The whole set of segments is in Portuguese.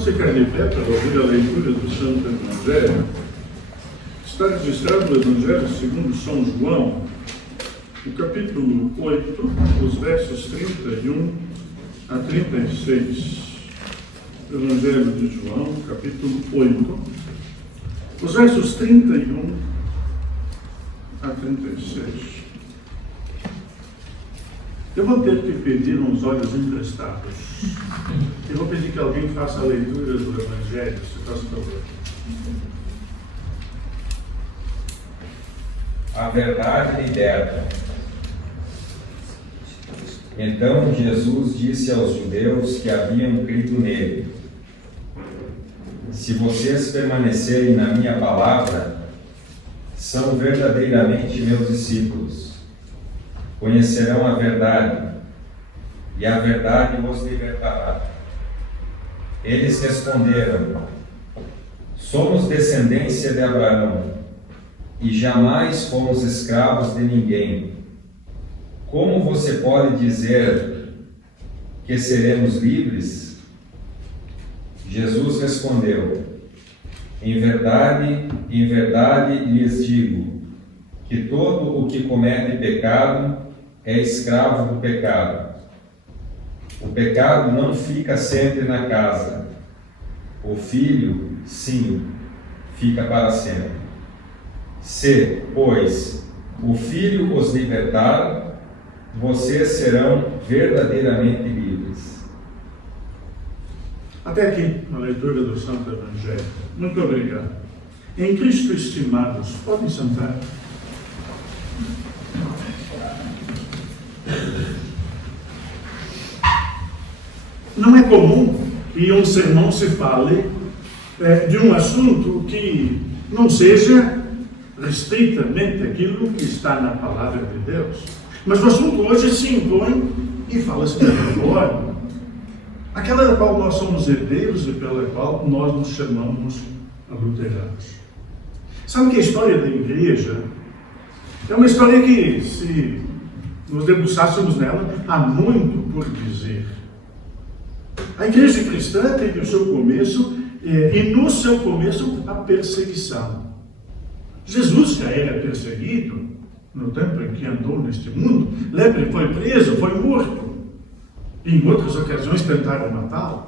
Você quer de pé para ouvir a leitura do Santo Evangelho? Está registrado no Evangelho segundo São João, no capítulo 8, os versos 31 a 36. Evangelho de João, capítulo 8, os versos 31 a 36. Eu vou ter que pedir uns olhos emprestados. Eu vou pedir que alguém faça a leitura do Evangelho, se faz favor. A verdade liberta. Então Jesus disse aos judeus que haviam crido nele: se vocês permanecerem na minha palavra, são verdadeiramente meus discípulos. Conhecerão a verdade, e a verdade vos libertará. Eles responderam: somos descendência de Abraão, e jamais fomos escravos de ninguém. Como você pode dizer que seremos livres? Jesus respondeu: em verdade lhes digo, que todo o que comete pecado é escravo do pecado. O pecado não fica sempre na casa. O filho, sim, fica para sempre. Se, pois, o filho os libertar, vocês serão verdadeiramente livres. Até aqui, na leitura do Santo Evangelho. Muito obrigado. Em Cristo, estimados, podem sentar. Não é comum que em um sermão se fale de um assunto que não seja restritamente aquilo que está na palavra de Deus. Mas o assunto hoje se impõe e fala-se da reforma, aquela da qual nós somos herdeiros e pela qual nós nos chamamos luteranos. Sabe que a história da igreja é uma história que, se nos debruçássemos nela, há muito por dizer. A igreja cristã teve o seu começo, e no seu começo, a perseguição. Jesus já era perseguido no tempo em que andou neste mundo. Lepre foi preso, foi morto. Em outras ocasiões tentaram matá-lo.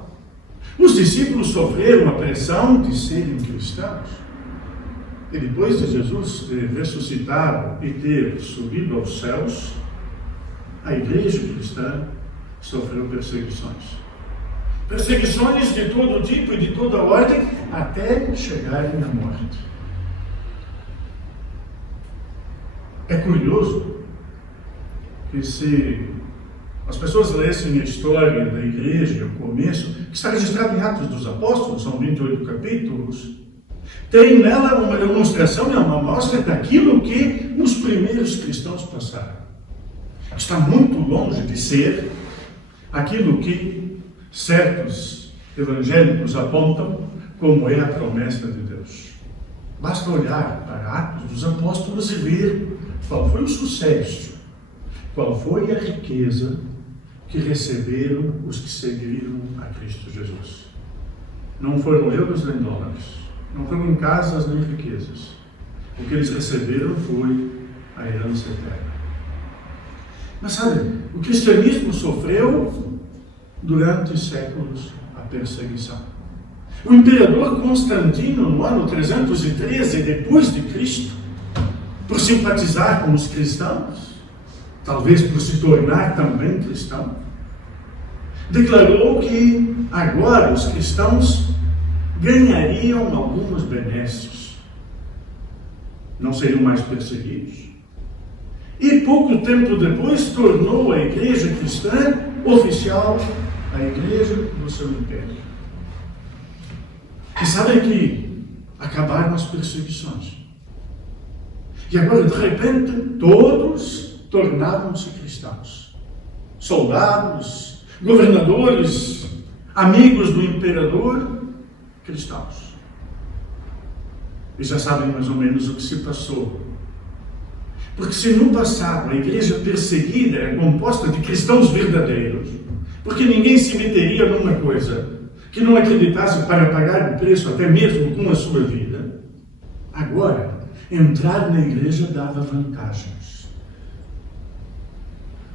Os discípulos sofreram a pressão de serem cristãos. E depois de Jesus ter ressuscitado e ter subido aos céus, a igreja cristã sofreu perseguições. Perseguições de todo tipo e de toda ordem, até chegarem à morte. É curioso que, se as pessoas lessem a história da igreja, o começo, que está registrado em Atos dos Apóstolos, são 28 capítulos, tem nela uma demonstração e uma amostra daquilo que os primeiros cristãos passaram. Está muito longe de ser aquilo que certos evangélicos apontam como é a promessa de Deus. Basta olhar para Atos dos Apóstolos e ver qual foi o sucesso, qual foi a riqueza que receberam os que seguiram a Cristo Jesus. Não foram euros nem dólares, não foram casas nem riquezas. O que eles receberam foi a herança eterna. Mas sabe, o cristianismo sofreu durante séculos a perseguição. O imperador Constantino, no ano 313 depois de Cristo, por simpatizar com os cristãos, talvez por se tornar também cristão, declarou que agora os cristãos ganhariam alguns benesses, não seriam mais perseguidos. E pouco tempo depois tornou a igreja cristã oficial, a igreja do seu império. E sabem que acabaram as perseguições. E agora, de repente, todos tornaram-se cristãos. Soldados, governadores, amigos do imperador, cristãos. E já sabem mais ou menos o que se passou. Porque se no passado a igreja perseguida era composta de cristãos verdadeiros, porque ninguém se meteria numa coisa que não acreditasse para pagar o preço, até mesmo com a sua vida, agora, entrar na igreja dava vantagens.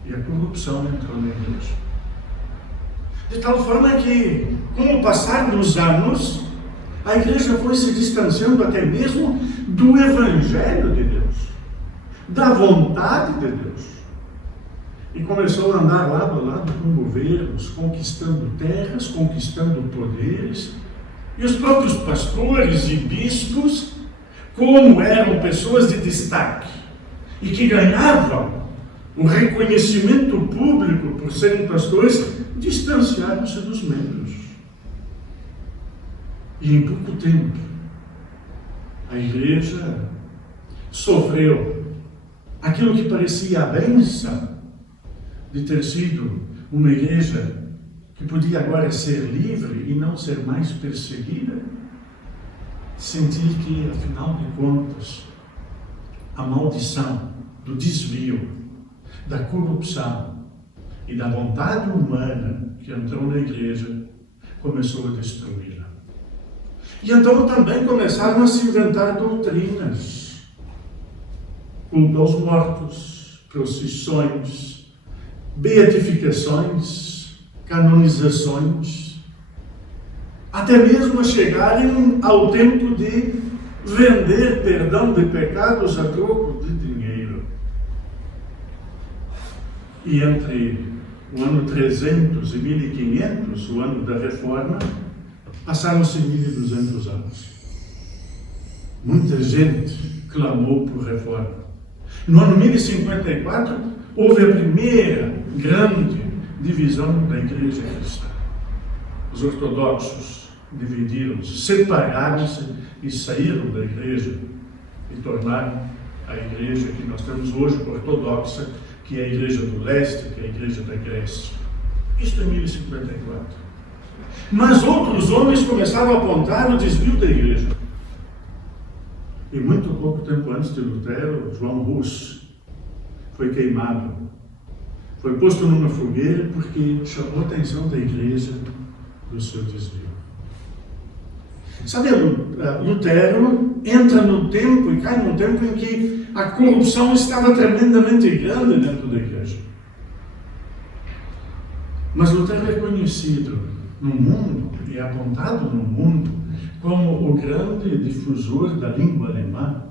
E a corrupção entrou na igreja. De tal forma que, com o passar dos anos, a igreja foi se distanciando até mesmo do Evangelho de Deus, da vontade de Deus. E começou a andar lado a lado com governos, conquistando terras, conquistando poderes. E os próprios pastores e bispos, como eram pessoas de destaque e que ganhavam o reconhecimento público por serem pastores, distanciaram-se dos membros. E em pouco tempo, a igreja sofreu aquilo que parecia a bênção de ter sido uma igreja que podia agora ser livre e não ser mais perseguida. Sentir que, afinal de contas, a maldição do desvio, da corrupção, e da vontade humana que entrou na igreja, começou a destruí-la. E então também começaram a se inventar doutrinas. Culto aos mortos, procissões, beatificações, canonizações, até mesmo a chegarem ao tempo de vender perdão de pecados a troco de dinheiro. E entre o ano 300 e 1500, o ano da Reforma, passaram-se 1200 anos. Muita gente clamou por reforma. No ano 1054, houve a primeira grande divisão da Igreja Cristã. Os ortodoxos dividiram-se, separaram-se e saíram da Igreja e tornaram a Igreja que nós temos hoje ortodoxa, que é a Igreja do Leste, que é a Igreja da Grécia. Isto em 1054. Mas outros homens começaram a apontar o desvio da Igreja. E muito pouco tempo antes de Lutero, João Hus foi queimado. Foi posto numa fogueira porque chamou a atenção da Igreja do seu desvio. Sabe, Lutero entra no tempo e cai num tempo em que a corrupção estava tremendamente grande dentro da Igreja. Mas Lutero é conhecido no mundo e é apontado no mundo como o grande difusor da língua alemã,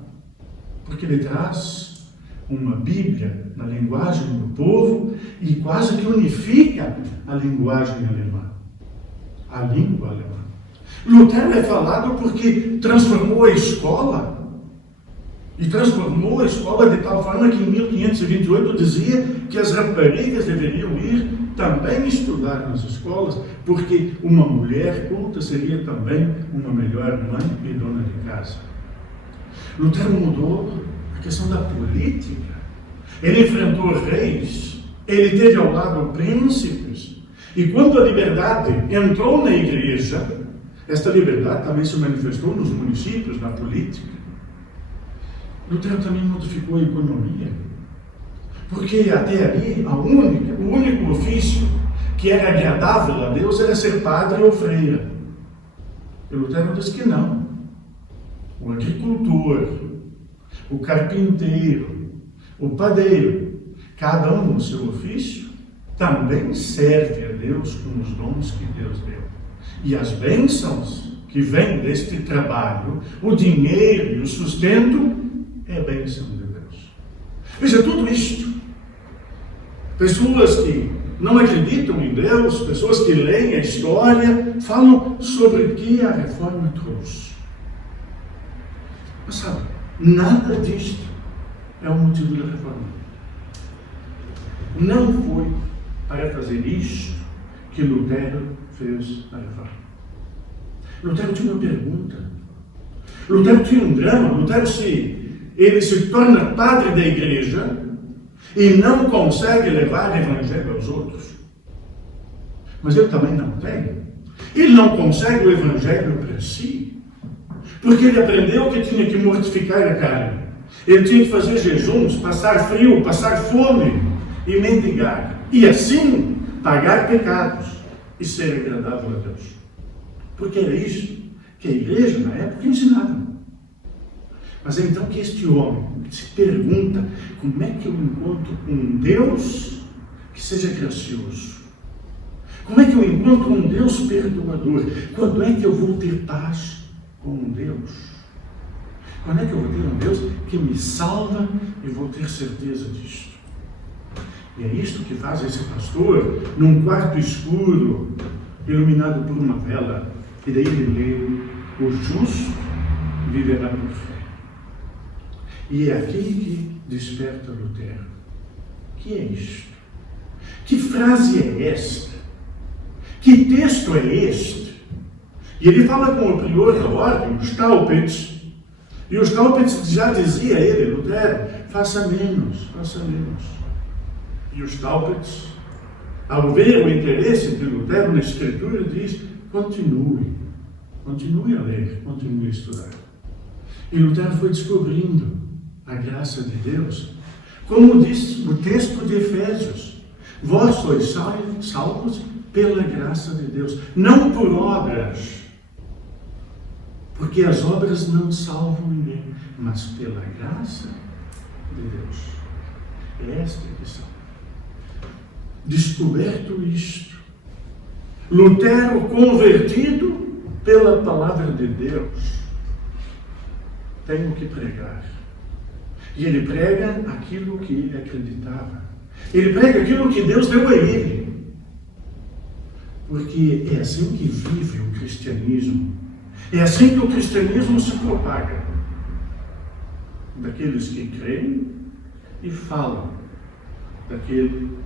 porque ele traz uma Bíblia na linguagem do povo e quase que unifica a linguagem alemã, a língua alemã. Lutero é falado porque transformou a escola, e transformou a escola de tal forma que em 1528 dizia que as raparigas deveriam ir também estudar nas escolas, porque uma mulher culta seria também uma melhor mãe e dona de casa. Lutero mudou a questão da política. Ele enfrentou reis, ele teve ao lado príncipes, e quando a liberdade entrou na igreja, esta liberdade também se manifestou nos municípios, na política. Lutero também modificou a economia, porque até ali o único ofício que era agradável a Deus era ser padre ou freira. E Lutero disse que não. O agricultor, o carpinteiro, o padeiro, cada um no seu ofício, também serve a Deus com os dons que Deus deu. E as bênçãos que vêm deste trabalho, o dinheiro e o sustento, é a bênção de Deus. Veja, tudo isto. Pessoas que não acreditam em Deus, pessoas que leem a história, falam sobre o que a reforma trouxe. Mas sabe, nada disto é o motivo da reforma. Não foi para fazer isto que Lutero fez a reforma. Lutero tinha uma pergunta. Lutero tinha um drama. Lutero ele se torna padre da igreja e não consegue levar o evangelho aos outros. Mas ele também não tem. Ele não consegue o evangelho para si, porque ele aprendeu que tinha que mortificar a carne. Ele tinha que fazer jejuns, passar frio, passar fome e mendigar. E assim pagar pecados e ser agradável a Deus. Porque era isso que a igreja na época ensinava. Mas é então que este homem se pergunta: como é que eu encontro um Deus que seja gracioso? Como é que eu encontro um Deus perdoador? Quando é que eu vou ter paz com um Deus? Quando é que eu vou ter um Deus que me salva e vou ter certeza disto? E é isto que faz esse pastor num quarto escuro, iluminado por uma vela. E daí ele lê: o justo viverá por fé. E é aqui que desperta Lutero. Que é isto? Que frase é esta? Que texto é este? E ele fala com o prior da ordem, o Staupitz. E o Staupitz já dizia a ele: Lutero, faça menos, faça menos. E o Staupitz, ao ver o interesse de Lutero na Escritura, diz: continue a ler, continue a estudar. E Lutero foi descobrindo a graça de Deus, como diz o texto de Efésios: Vós sois salvos pela graça de Deus, não por obras, porque as obras não salvam ninguém, mas pela graça de Deus. É esta que salva. Descoberto isto, Lutero, convertido pela palavra de Deus, tem o que pregar. E ele prega aquilo que ele acreditava. Ele prega aquilo que Deus deu a ele. Porque é assim que vive o cristianismo. É assim que o cristianismo se propaga. Daqueles que creem e falam. Daquele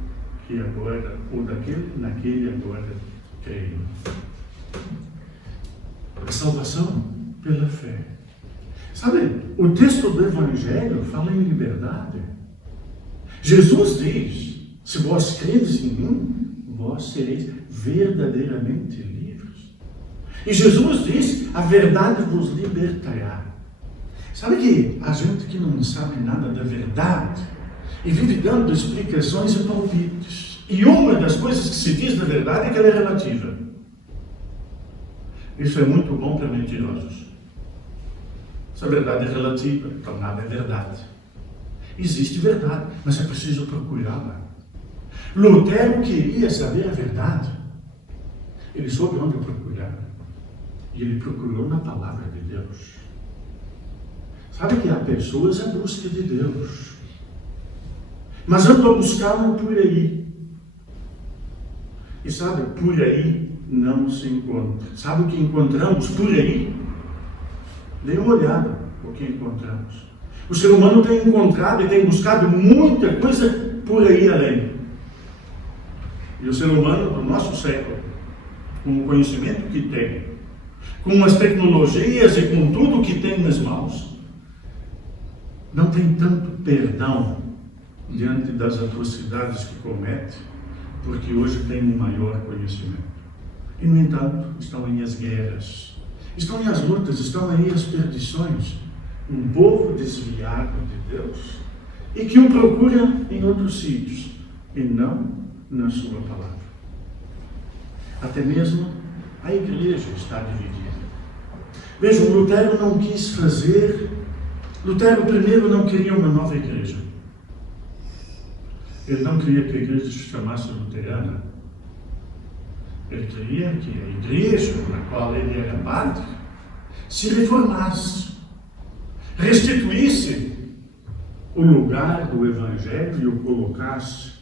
que agora, ou naquele agora creem. A salvação pela fé. Sabe, o texto do Evangelho fala em liberdade. Jesus diz, se vós credes em mim, vós sereis verdadeiramente livres. E Jesus diz, a verdade vos libertará. Sabe que a gente que não sabe nada da verdade e vive dando explicações e palpites. E uma das coisas que se diz da verdade é que ela é relativa. Isso é muito bom para mentirosos. Se a verdade é relativa, então nada é verdade. Existe verdade, mas é preciso procurá-la. Lutero queria saber a verdade. Ele soube onde procurar. E ele procurou na palavra de Deus. Sabe que há pessoas à busca de Deus, mas andam a buscá-lo por aí. E sabe, por aí não se encontra. Sabe o que encontramos por aí? Dê uma olhada o que encontramos. O ser humano tem encontrado e tem buscado muita coisa por aí além. E o ser humano do nosso século, com o conhecimento que tem, com as tecnologias e com tudo que tem nas mãos, não tem tanto perdão diante das atrocidades que comete, porque hoje tem um maior conhecimento. E, no entanto, estão aí as guerras, estão aí as lutas, estão aí as perdições. Um povo desviado de Deus e que o procura em outros sítios e não na sua palavra. Até mesmo a igreja está dividida. Vejam, Lutero não quis fazer. Lutero primeiro não queria uma nova igreja. Ele não queria que a igreja se chamasse luterana. Ele queria que a igreja na qual ele era padre se reformasse, restituísse o lugar do Evangelho e o colocasse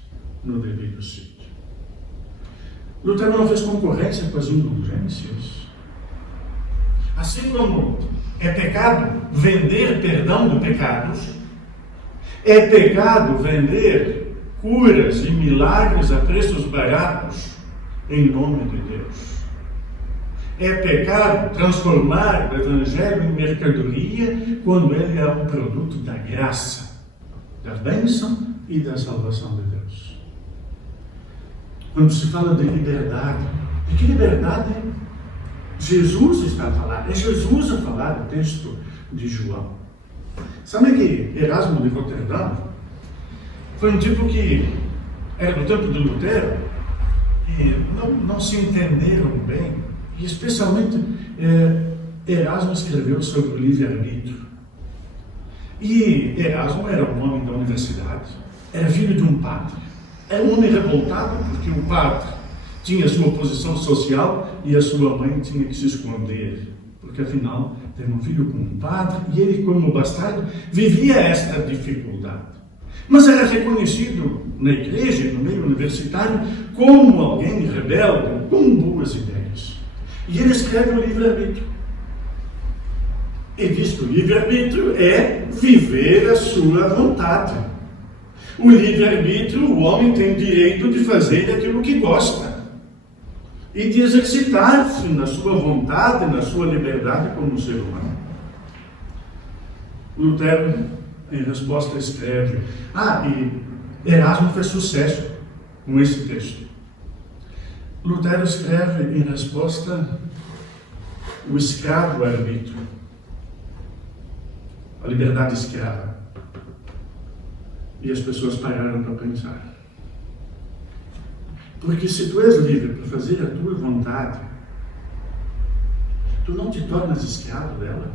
no devido sítio. Lutero não fez concorrência com as indulgências. Assim como é pecado vender perdão de pecados, é pecado vender curas e milagres a preços baratos em nome de Deus. É pecado transformar o Evangelho em mercadoria quando ele é um produto da graça, da bênção e da salvação de Deus. Quando se fala de liberdade, de que liberdade Jesus está a falar? É Jesus a falar, o texto de João. Sabe que Erasmo de Roterdão foi um tipo que era do tempo de Lutero e não se entenderam bem. E especialmente Erasmo escreveu sobre o livre-arbítrio. E Erasmo era um homem da universidade, era filho de um padre. Era um homem revoltado porque o padre tinha sua posição social e a sua mãe tinha que se esconder. Porque afinal, tem um filho com um padre e ele, como bastardo, vivia esta dificuldade. Mas era reconhecido na igreja e no meio universitário como alguém rebelde, com boas ideias. E ele escreve o livre-arbítrio. E diz que o livre-arbítrio é viver a sua vontade. O livre-arbítrio, o homem tem direito de fazer aquilo que gosta. E de exercitar-se na sua vontade, na sua liberdade como ser humano. Lutero, em resposta, escreve. E Erasmo fez sucesso com esse texto. Lutero escreve em resposta o escravo-arbítrio, a liberdade escrava. E as pessoas pararam para pensar. Porque se tu és livre para fazer a tua vontade, tu não te tornas escravo dela?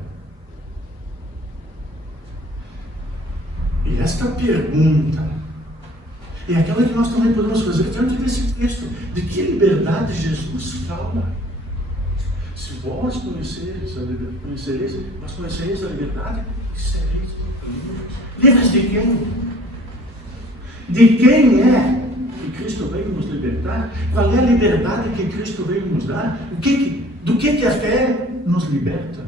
E esta pergunta é aquela que nós também podemos fazer diante desse texto. De que liberdade Jesus fala? Se vós conhecereis a liberdade, sereis livres. Livres de quem? De quem é que Cristo veio nos libertar? Qual é a liberdade que Cristo veio nos dar? Do que a fé nos liberta?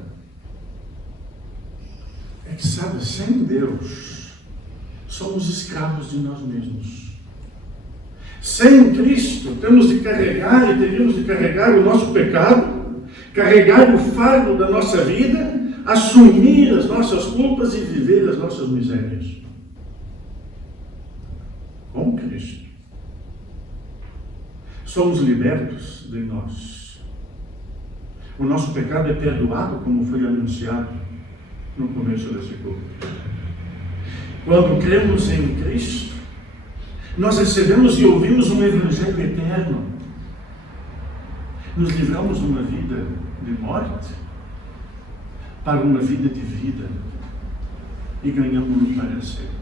É que, sabe, sem Deus, somos escravos de nós mesmos. Sem Cristo, teríamos de carregar o nosso pecado, carregar o fardo da nossa vida, assumir as nossas culpas e viver as nossas misérias. Com Cristo, somos libertos de nós. O nosso pecado é perdoado, como foi anunciado no começo desse culto. Quando cremos em Cristo, nós recebemos e ouvimos um evangelho eterno. Nos livramos de uma vida de morte para uma vida de vida e ganhamos para sempre.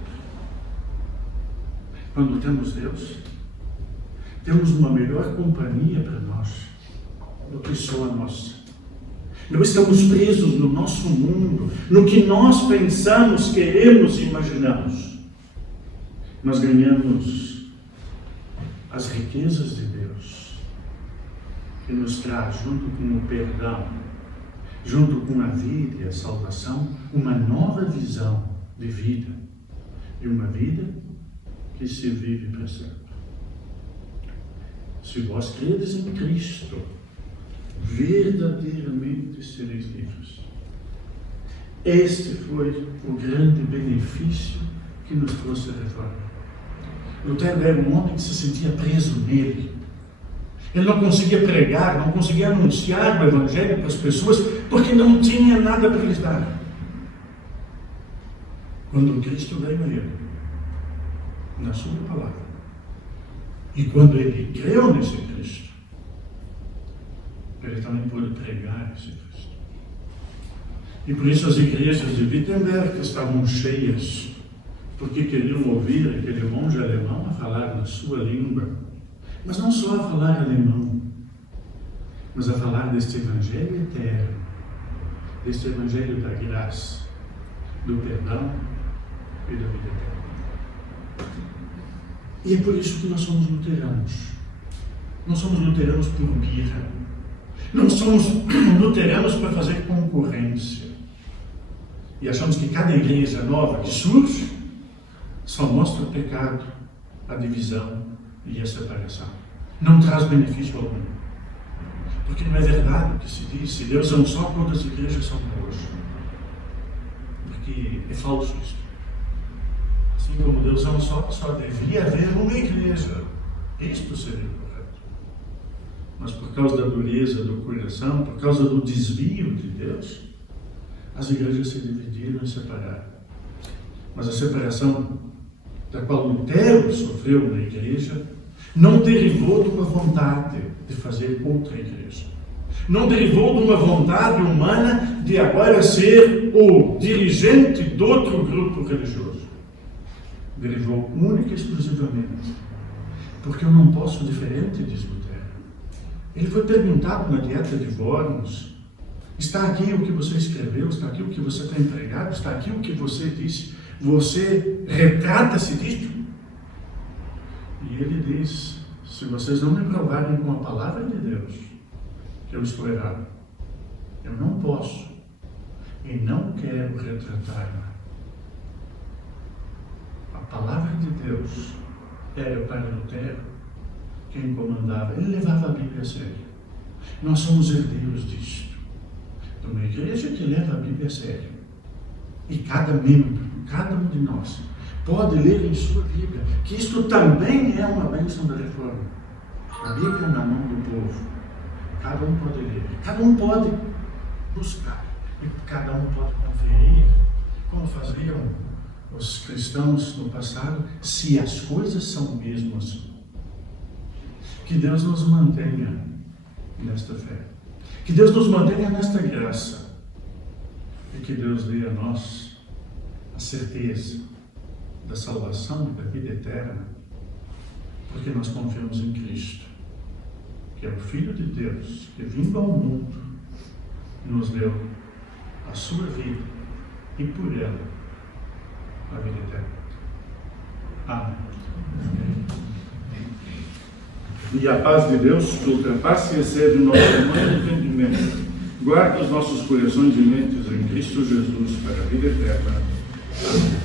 Quando temos Deus, temos uma melhor companhia para nós do que só a nossa. Não estamos presos no nosso mundo, no que nós pensamos, queremos e imaginamos. Nós ganhamos as riquezas de Deus, que nos traz, junto com o perdão, junto com a vida e a salvação, uma nova visão de vida. E uma vida que se vive para sempre. Se vós credes em Cristo, verdadeiramente sereis livres. Este foi o grande benefício que nos trouxe a reforma. Lutero era um homem que se sentia preso nele. Ele não conseguia pregar, não conseguia anunciar o evangelho para as pessoas, porque não tinha nada para lhes dar. Quando Cristo veio a ele, na sua palavra, e quando ele creu nesse Cristo, ele também pôde pregar esse Cristo. E por isso as igrejas de Wittenberg estavam cheias, porque queriam ouvir aquele monge alemão a falar na sua língua, mas não só a falar alemão, mas a falar deste evangelho eterno, deste evangelho da graça, do perdão e da vida eterna. E é por isso que nós somos luteranos. Não somos luteranos por birra. Não somos luteranos para fazer concorrência. E achamos que cada igreja nova que surge só mostra o pecado, a divisão e a separação. Não traz benefício algum. Porque não é verdade o que se diz. Se Deus é um só, todas as igrejas são boas. Porque é falso isso. Assim como Deus é um só devia haver uma igreja. Isto seria correto. Mas por causa da dureza do coração, por causa do desvio de Deus, as igrejas se dividiram e separaram. Mas a separação da qual Lutero sofreu na igreja não derivou de uma vontade de fazer outra igreja. Não derivou de uma vontade humana de agora ser o dirigente de outro grupo religioso. Derivou única e exclusivamente porque eu não posso diferente, diz Lutero. Ele foi perguntado na dieta de Worms: está aqui o que você escreveu, está aqui o que você tem pregado, está aqui o que você disse, você retrata-se disto? E ele diz: se vocês não me provarem com a palavra de Deus que eu estou errado, eu não posso e não quero retratar-me. A palavra de Deus era para Lutero quem comandava. Ele levava a Bíblia a sério. Nós somos herdeiros disto, de uma igreja que leva a Bíblia a sério. E cada membro, cada um de nós, pode ler em sua Bíblia, que isto também é uma bênção da reforma. A Bíblia na mão do povo. Cada um pode ler, cada um pode buscar, e cada um pode conferir, como faziam os cristãos no passado, se as coisas são mesmo assim. Que Deus nos mantenha nesta fé. Que Deus nos mantenha nesta graça. E que Deus dê a nós a certeza da salvação e da vida eterna, porque nós confiamos em Cristo, que é o Filho de Deus, que vindo ao mundo, nos deu a sua vida e por ela a vida eterna. Amém. E a paz de Deus, que ultrapassa e excede o nosso humano entendimento, guarda os nossos corações e mentes em Cristo Jesus para a vida eterna. Amém.